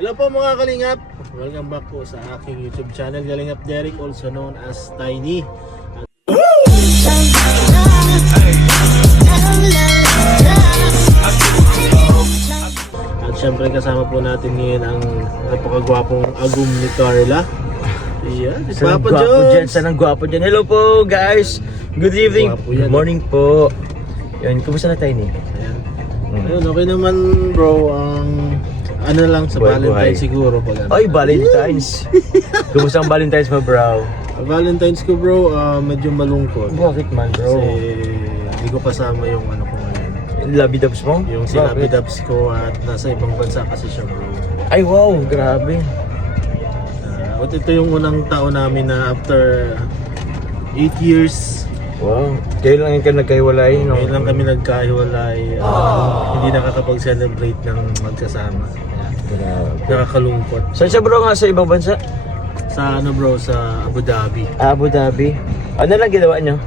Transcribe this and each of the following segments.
Hello po mga Kalingap! Welcome back po sa aking YouTube channel, Kalingap Derek, also known as Tiny. At syempre kasama po natin ngayon ang napakagwapong agum ni Carla. Ayan, si Papa Jones! Saan ang gwapo dyan? Hello po guys! Good evening! Gwapo yan. Good morning po! Yan, kumusta na tayo ni? Ayan. Ayun, okay naman bro, ang ano lang sa Buhay, Valentine's buhay. siguro pag ano. Ay, Valentine's! Kumusta ang Valentine's mo, bro? Valentine's ko bro, medyo malungkot. Bakit man, bro? Kasi hindi ko kasama yung ano ko ngayon. Labi-dubs mo? Yung Bakit? sinabi-dubs ko at nasa ibang bansa kasi siya bro. Ay, wow! Grabe! At ito yung unang taon namin na after 8 years. Wow! Kailan ka nagkahiwalay? No? Ngayon lang kami nagkahiwalay. Hindi nakakapag-celebrate ng magkasama. Grabe. Nakakalungkot. Saan siya, bro, nga sa ibang bansa? Sa ano bro, sa Abu Dhabi. Abu Dhabi. Ano lang ginawa nyo?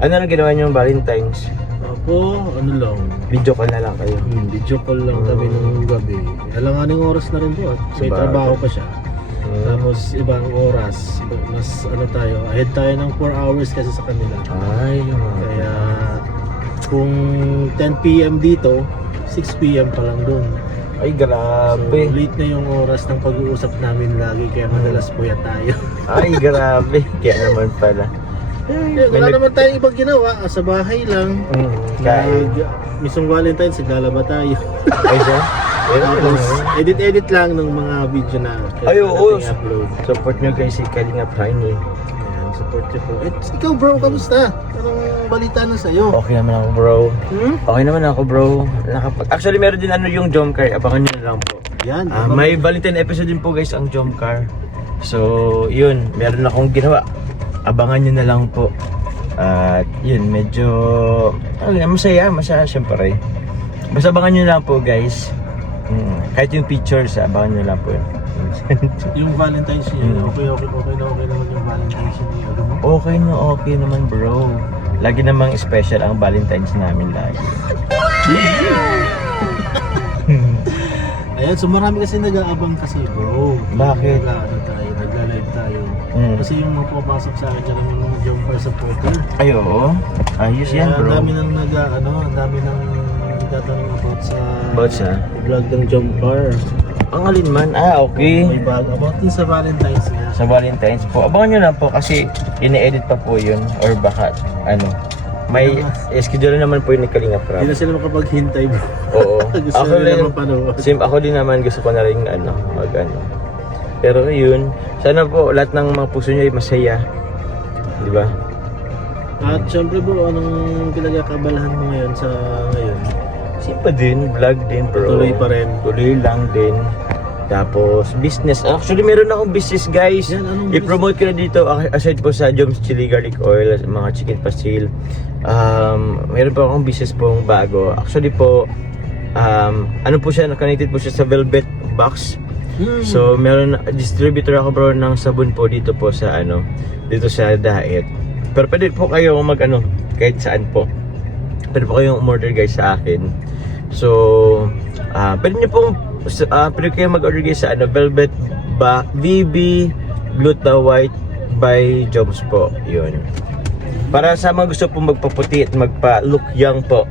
Ano lang ginawa nyo Valentine's? Opo, ano lang. Video call na lang kayo. Video call lang kami nung gabi. Alanganing oras na rin po at may Sabagay. trabaho pa siya. Tapos ibang oras, mas ano tayo, ahead tayo ng 4 hours kasi sa kanila. Ay, Kaya kung 10 PM dito, 6 PM pa lang doon. ay, So grabe. late na yung oras ng pag-uusap namin lagi kaya madalas puyat tayo. Ay, grabe. Kaya naman pala. Wala naman tayong ibang ginawa, sa bahay lang. Kain. Misong Valentine's, naglalaba tayo. Ay, siya? Tapos edit-edit lang ng mga video na Ay, oo. upload. Support nyo guys si Kalingap Tiny. Ayan, support nyo po. Ikaw bro, kamusta? Anong balita na sa'yo? Okay naman ako, bro. Hmm? Okay naman ako, bro. Actually, meron din ano yung Jomcar. Abangan nyo na lang po. Yan. May Valentine episode din po guys ang Jomcar. So, yun. Meron akong ginawa. Abangan nyo na lang po. At yun, medyo masaya syempre. Basta abangan nyo lang po guys. Kahit yung pictures, abangan nyo lang po yun. Yung Valentine's niya, okay naman yung Valentine's niya. Okay naman bro. Lagi namang special ang Valentine's namin lagi. Ayan, so marami kasi nag-aabang kasi bro. Bakit? Nagla-live tayo. Kasi yung mga pumapasok sa akin dyan yung mga Jomcar supporter. Ay, oo. Ayos yan bro. Ang dami nang ang dami nang nagtatanong About sa? vlog ng Jomcar. Ang alin man. Okay. May bag about din sa Valentine's nga. Sa Valentine's po. Abangan nyo lang po kasi ini-edit pa po yun. Or baka, may schedule naman po yun ni Kalingap Rap. Hindi na sila makapaghintay bro. Oo. Gusto Ako nila rin, mapanood. ako din naman gusto ko na rin Pero yun, sana po lahat ng mga puso nyo ay masaya. Di ba? At syempre bro, anong pinagkakabalahan mo ngayon sa ngayon? Simple din, vlog din bro. Tuloy pa rin. Tuloy lang din. Tapos business. Actually meron akong business guys. Yan, anong I-promote ko na dito aside po sa Joms Chili Garlic Oil, mga chicken pastil. Meron pa akong business pong bago. Actually po ano po siya, connected po siya sa Velvet Box. So meron distributor ako bro ng sabon po dito po sa dito sa Daet. Pero pwede po kayo kahit saan po. Pwede po kayong umorder guys sa akin. So pwede kayo mag-order guys sa Velvet VB Gluta White by Joms po. Yun. Para sa mga gusto po magpaputi at magpa-look young po.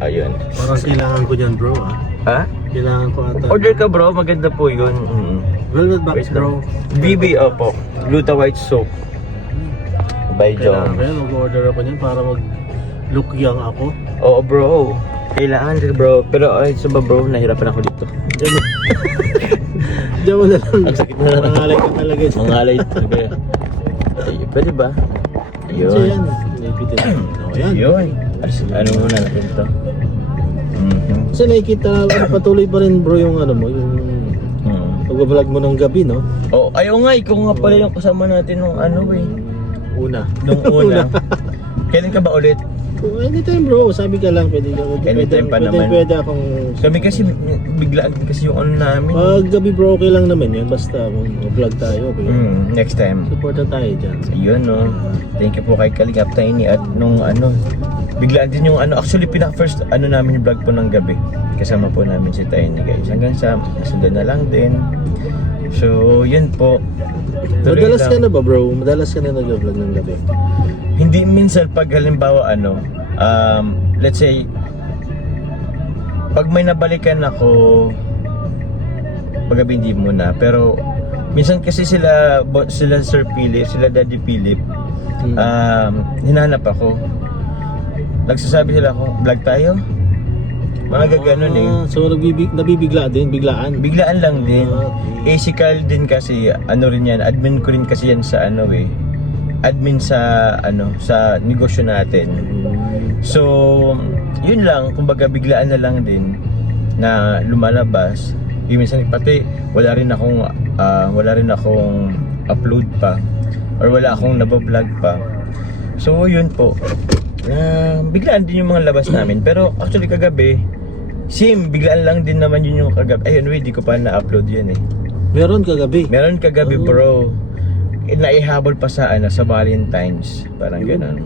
Ayun. Parang kailangan ko dyan bro Ha? Kailangan ko ata. Order ka bro, maganda po yun. Velvet Box bro. VB po. Gluta White Soap by Kailangan ko Joms. yan, mag-order ako niyan para mag-look young ako. Oo bro. Kailangan ka bro. Pero ay sa bro, nahirapan ako dito. Diyan mo na lang. Ang sakit na Nangalay ka talaga. Mangalay talaga. Ay, pwede ba? Ayun. Yan. Naipitin. Ayan. Yun. Ano muna natin to? Kasi nakikita, patuloy pa rin bro yung yung pag-vlog mo ng gabi, no? Oh, ayaw nga, ikaw nga pala yung kasama natin nung Una. nung una. Kailan ka ba ulit? Anytime bro, sabi ka lang, pwede Anytime pa naman. Pwede akong... Kami kasi biglaan kasi yung namin. Pag gabi bro, okay lang naman yan. Basta mag-vlog tayo, okay? Next time. Supporta tayo dyan. Ayun no. Thank you po kay Kalingap Tiny at nung biglaan din yung ano, actually pinaka-first ano namin yung vlog po ng gabi. Kasama po namin si Tiny guys. Hanggang sa nasundan na lang din. So, yun po. Tuloy Madalas ka lang. na ba bro? Madalas ka na nag-vlog ng gabi? Hindi minsan pag halimbawa ano, let's say, pag may nabalikan ako, paggabi hindi muna. Pero, minsan kasi sila Sir Philip, sila Daddy Philip, hinanap ako. Nagsasabi sila ako, vlog tayo? Mga gaganon eh. So nabibigla din, biglaan. Biglaan lang din. Okay. Si Carl din kasi, ano rin yan, admin ko rin kasi yan sa ano eh. Admin sa, ano, sa negosyo natin. So, yun lang, kumbaga biglaan na lang din na lumalabas. Minsan pati wala rin akong upload pa or wala akong nabablog pa. So, yun po. Biglaan din yung mga labas namin. Pero actually kagabi, biglaan lang din naman yun yung kagabi. Ayun, di ko pa na-upload yun eh. Meron kagabi. Meron kagabi bro. Naihabol pa sa sa Valentine's. Parang ganun.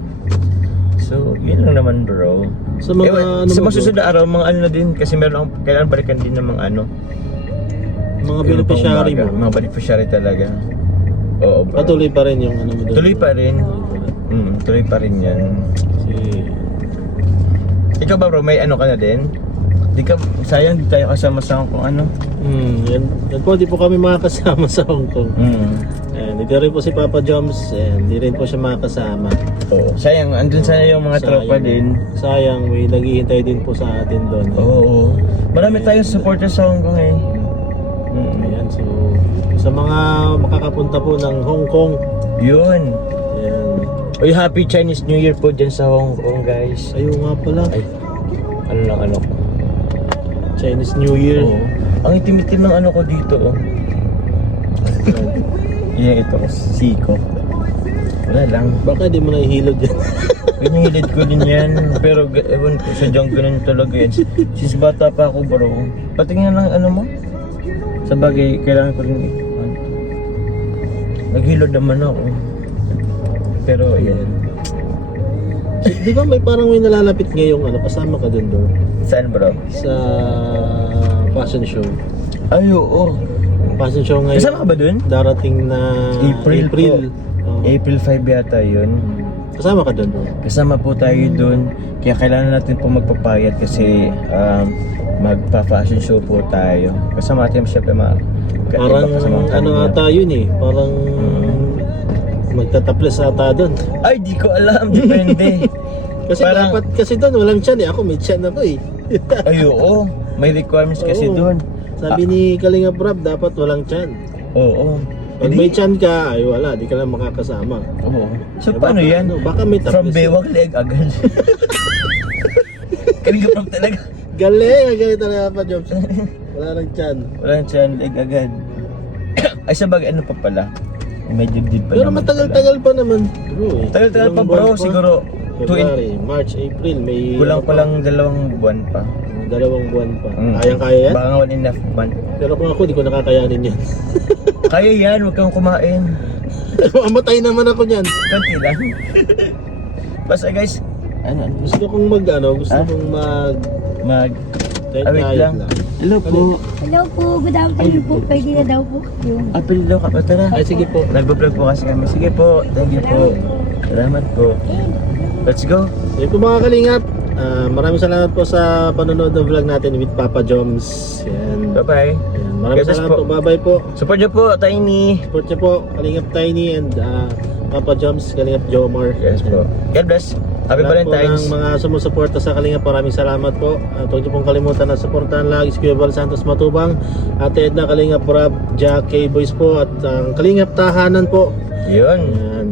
So, yun lang naman bro. Sa mga sa mo, masusunod na araw, mga ano na din. Kasi meron akong, kailangan balikan din ng mga ano. mga beneficiary mo. Mga beneficiary talaga. Oo bro. Patuloy pa rin yung ano mo doon. Tuloy pa rin. Tuloy pa rin yan. Ikaw ba bro, may ano ka na din? Sayang di tayo kasama sa Hong Kong ano? Yan po, di po kami makakasama sa Hong Kong. Dito rin po si Papa Joms, hindi rin po siya makakasama. Oo. Sayang, andun sana yung mga tropa din. Sayang, may naghihintay din po sa atin doon. Oo. Marami tayong supporters sa Hong Kong eh. Ayan, so sa mga makakapunta po ng Hong Kong, Yun. ayan. Uy, happy Chinese New Year po dyan sa Hong Kong guys. Ayun nga pala, Ay, ano ko. Chinese New Year. Oo. Ang itim-itim ng ano ko dito oh. Yeah, ito siko. Wala lang. Baka di mo na ihilod yan. Pinihilid ko din yan. Pero ewan ko, sadyang ganun talaga yan. Since bata pa ako bro. Patingin lang ano mo. Sa bagay, kailangan ko rin naghilod naman ako. Pero ayan. Di ba may parang may nalalapit ngayong ano, kasama ka dun bro? Saan bro? Sa fashion show. Ay oo. Fashion show ngayon. Kasama ka ba dun? Darating na April po. Oo. April 5 yata yun. Kasama ka dun bro? Kasama po tayo dun. Kaya kailangan natin po magpapayat kasi magpa-fashion show po tayo. Kasama natin syempre mga Parang ano ata yun eh. Parang magtataples ata dun. Ay, di ko alam. Depende. Kasi Parang- dapat kasi doon walang tiyan eh. Ako may tiyan ako eh. Ay, oo. May requirements kasi Oo. dun. Sabi ni Kalinga Prab, dapat walang tiyan. Oo. Pag may tiyan ka, ay wala, di ka lang makakasama. Oo. So, Eh, paano baka, yan? ano, baka may From taples. bewang leg agad. Kalinga from talaga. Galing, galing talaga pa, Jobs. Wala lang tiyan. Wala siya leg agad. Ay, sabagay, ano pa pala? Medyo deep pa Pero naman matagal-tagal pa naman. Bro, eh. Tagal-tagal pa Ilang bro, buwan pa? siguro February, March, April, may kulang ano pa lang 2 buwan pa. 2 buwan pa. Mm. Kayang-kaya yan? Baka nga 1.5 month. Pero kung ako, di ko nakakayanin yan. Kaya yan, huwag kang kumain. Mamatay naman ako niyan. Kanti lang. Basta guys, ano? Gusto kong gusto Ah? kong mag Wait lang. Hello po. Hello po, good afternoon po. Pwede na daw po yung... Apel daw ka. Tara. Ay, sige po. Nagbablog po kasi kami. Sige po. Thank you po. Salamat po. Let's go. Sige po mga kalingap. Maraming salamat po sa panonood ng vlog natin with Papa Joms. Yan. Bye-bye. Yan. Maraming God bless salamat po. po. Bye-bye po. Support niyo po, Tiny. Support niyo po, Kalingap Tiny and Papa Joms, Kalingap Jomar. Yes po. God bless. Happy Lahat po Valentine's. ng mga sumusuporta sa Kalingap, maraming salamat po. At huwag niyo pong kalimutan na suportahan lagi si Kuya Val Santos Matubang, Ate Edna Kalingap Rob, Jack K Boys po at ang Kalingap Tahanan po. Yun. Ayan.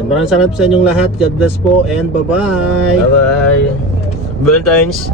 And maraming salamat sa inyong lahat. God bless po and bye-bye. Bye-bye. Valentine's.